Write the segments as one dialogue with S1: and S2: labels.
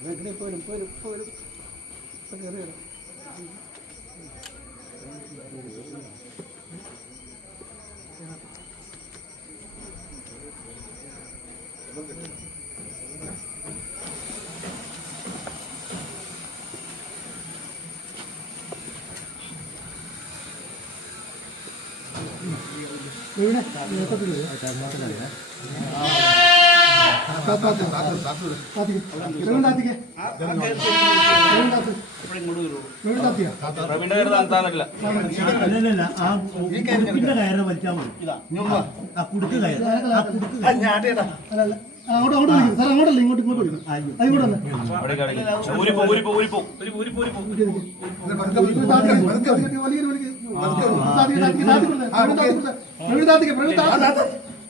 S1: അടിക്കുന്നത് എടാ പോരും പോരും പോരും ഇപ്പൊ കയറി വരാം ഇവിടെ
S2: പ്രവീണിന്റെ കയറി
S3: വലിച്ചാൽ മതി ആ കുടുക്ക് കയറ് ആ കുടുക്ക് അല്ലല്ല
S4: അങ്ങോട്ട് അങ്ങോട്ട് വിളിക്കും സാർ അങ്ങോട്ടല്ല ഇങ്ങോട്ട് ഇങ്ങോട്ട് വിളിക്കും അതിങ്ങോട്ട് വന്നേ
S2: അവിടെ അവിടെ ഊരിപ്പോ ഊരിപ്പോ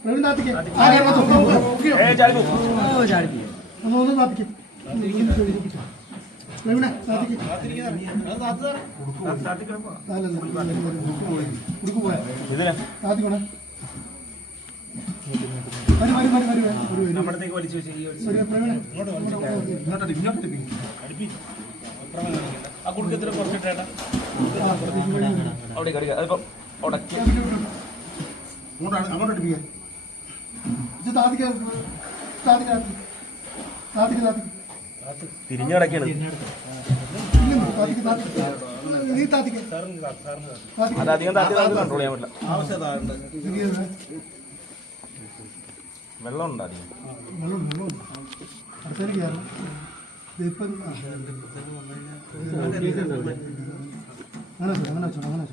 S2: ഊരിപ്പോ ഒരു ഊരിപ്പോ ഊരിപ്പോ ഏ ചാടി പോ. ഇതിനെ?
S4: നമ്മുടത്തേക്ക് വലിച്ചു
S2: ആ കുടുക്കത്തിൽ കുറച്ചിട്ടേട്ടാ. അവിടെ കടിക്കുക അതിപ്പോ ഉടക്കി.
S4: അങ്ങോട്ട് അടുപ്പിക്കാം താത്തിക്കാൻ താത്തിക്ക് താത്തിക്ക്
S2: തിരിഞ്ഞു കിടക്കാണ്
S4: താത്തിക്ക് താത്തിക്ക് നീ താത്തിക്ക്
S2: അത് അധികം താത്തി നമുക്ക് കൺട്രോൾ ചെയ്യാൻ പറ്റില്ല. വെള്ളം ഉണ്ട്. അധികം
S4: അങ്ങനെ അങ്ങനെ അങ്ങനെ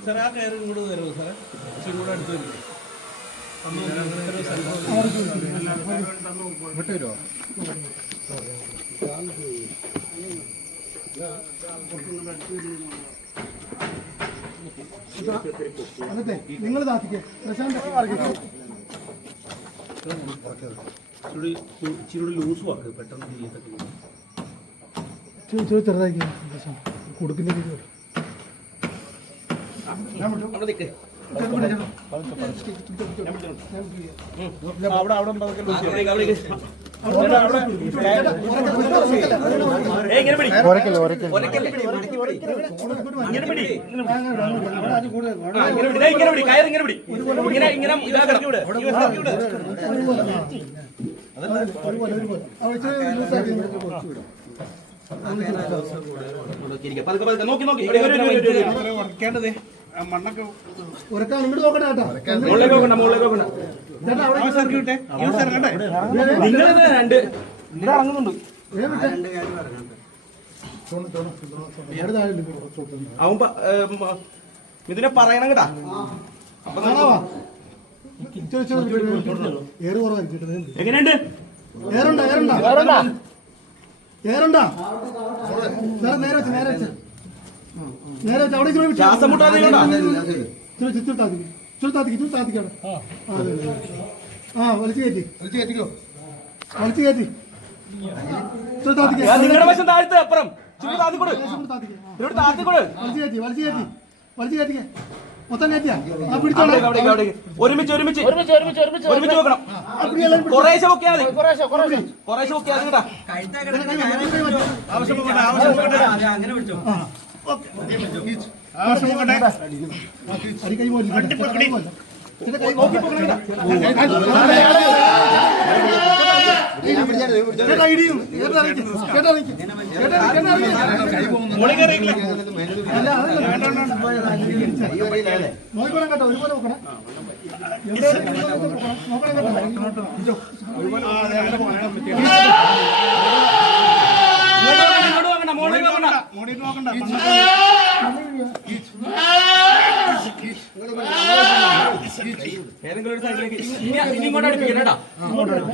S5: സാറേ ആ കയറി ഇങ്ങോട്ട് വരുമോ സാറേ? ഇച്ചിരി കൂടെ അടുത്ത് വരും.
S4: നിങ്ങൾ താത്തിക്ക് പ്രശാന്ത്
S5: ഇച്ചിരി ലൂസ് വാക്ക് പെട്ടെന്ന്
S4: ചെറുതാക്കി
S5: അവിടെ അവിടെ
S1: ഒരക്കല്ലേ ഒരക്കല്ലേ
S2: ഇങ്ങനെ പിടി ഇങ്ങനെ പിടി നോക്കി നോക്കി ഇവിടെ
S5: ഉറക്കേണ്ടത് മണ്ണൊക്കെ
S4: ഉറക്കാൻ ഇങ്ങോട്ട് നോക്കട്ടെ കേട്ടോ.
S2: മുകളിലേക്ക് നോക്കണ്ട മുകളിലേക്ക് നോക്കണ്ട.
S4: ചേട്ടാ അവിടെ
S5: ആ സാർക്ക് വിട്ടെ ഈ സാർ കണ്ടേ
S2: നിങ്ങൾ രണ്ട് ഇവിടെ ഇറങ്ങുന്നുണ്ട്. അവൻ ഇതിനെ പറയണം കേട്ടാ. അപ്പൊ. എങ്ങനെയുണ്ട്?
S4: ഏറുണ്ടോ ഏറുണ്ടോ? ഏറുണ്ടോ? സാറേ നേരെ നേരെ വെച്ച്. നേരെ അവിടെ ഇങ്ങനെ
S2: ശ്വാസം മുട്ടാതെ
S4: ഇച്ചിരി ചിത്തിരി താത്തിക്ക് ഇച്ചിരി താത്തിക്ക് ഇച്ചിരി ആ വലിച്ചു കയറ്റി
S1: വലിച്ചു കയറ്റിക്കോ
S4: വലിച്ചു കയറ്റി ഇച്ചിരി താത്തിക്ക്
S2: നിങ്ങളുടെ വശം താഴ്ത്ത് അപ്പുറം താത്തിക്കൂട് താത്തിക്കൂട്
S4: വലിച്ചു കയറ്റി വലിച്ചു കയറ്റി വലിച്ചു കയറ്റിക്കേ
S2: ഒരുമിച്ച് ഒരുമിച്ച് ഒരുമിച്ച് വെക്കണം കുറേശ്ശെ പൊക്കിയാൽ മതി കുറേശ്ശെ പൊക്കിയാൽ മതി കേട്ടാ
S5: ആവശ്യം
S4: അങ്ങനെ വിളിച്ചോ നോക്കണം കേട്ടോ ഒരുപോലെ നോക്കണം നോക്കണം കേട്ടോ
S2: ഒരുപോലെ നോക്കണ്ട മോളിൽ നോക്കണ്ട മോളിൽ നോക്കണ്ട. ഏതെങ്കിലും ഒരു സൈഡിലേക്ക് ഇനി ഇങ്ങോട്ട്. അടുപ്പിക്കണേടാ അങ്ങോട്ട് വരും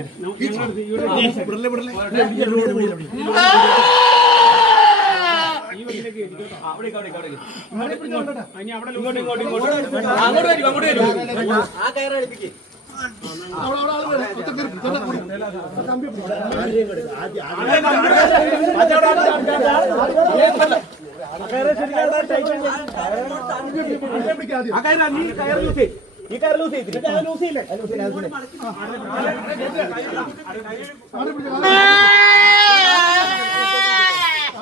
S2: അങ്ങോട്ട് വരും. ആ കയറടുപ്പിക്കും. ഈ കയറി ലൂസ് ചെയ്തില്ല ലൂസ് ചെയ്യില്ലേ ലൂസ് ചെയ്യില്ല